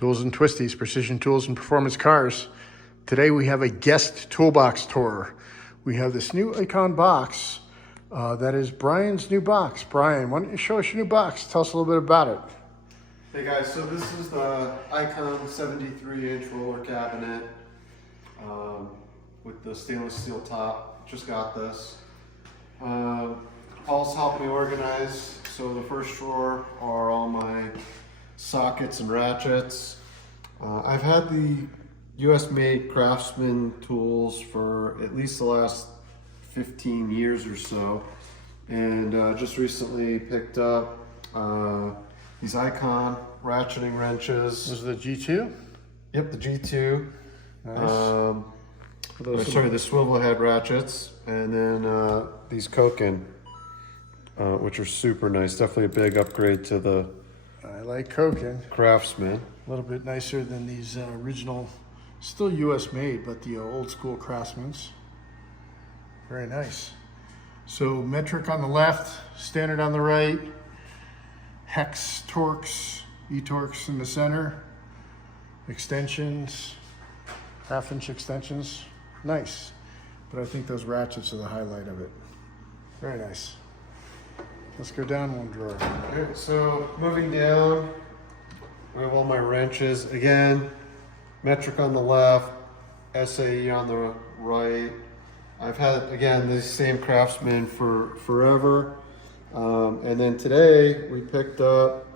Tools and Twisties, precision tools and performance cars. Today we have a guest toolbox tour. We have this new Icon box that is Brian's new box. Brian, why don't you show us your new box? Tell us a little bit about it. Hey guys, so this is the Icon 73-inch roller cabinet with the stainless steel top. Just got this. Paul's helped me organize. So the first drawer are all my sockets and ratchets. I've had the US made Craftsman tools for at least the last 15 years or so, and just recently picked up these Icon ratcheting wrenches. This is the G2? Yep, the G2. Nice. Sorry, the swivel head ratchets, and then these Tekton, which are super nice. Definitely a big upgrade to the I like Tekton. Craftsman. A little bit nicer than these original, still US made, but the old school Craftsman's. Very nice. So metric on the left, standard on the right, hex Torx, E-Torx in the center, extensions, half-inch extensions. Nice, but I think those ratchets are the highlight of it. Very nice. Let's go down one drawer. Okay, so moving down, I have all my wrenches. Again, metric on the left, SAE on the right. I've had, again, the same Craftsman for forever. And then today we picked up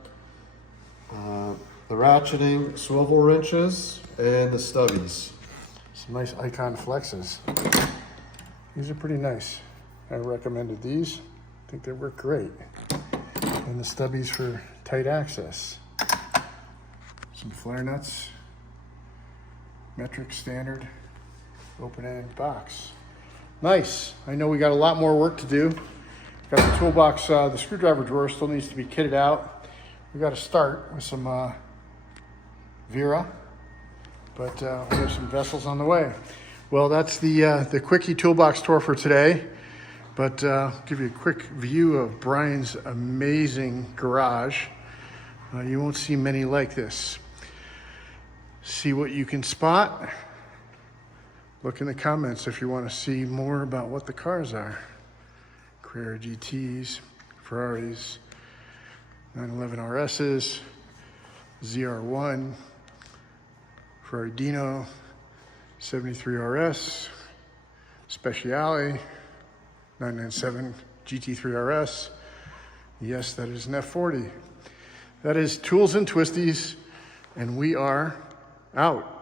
the ratcheting swivel wrenches and the stubbies. Some nice Icon flexes. These are pretty nice. I recommended these. I think they work great. And the stubbies for tight access. Some flare nuts. Metric standard. Open end box. Nice. I know we got a lot more work to do. Got the toolbox, the screwdriver drawer still needs to be kitted out. We got to start with some WERA, but we have some vessels on the way. Well, that's the quickie toolbox tour for today. But give you a quick view of Brian's amazing garage. You won't see many like this. See what you can spot. Look in the comments if you want to see more about what the cars are. Carrera GTs, Ferraris, 911 RSs, ZR1, Ferrari Dino, 73 RS, Speciale, 997 GT3 RS. Yes, that is an F40. That is Tools and Twisties, and we are out.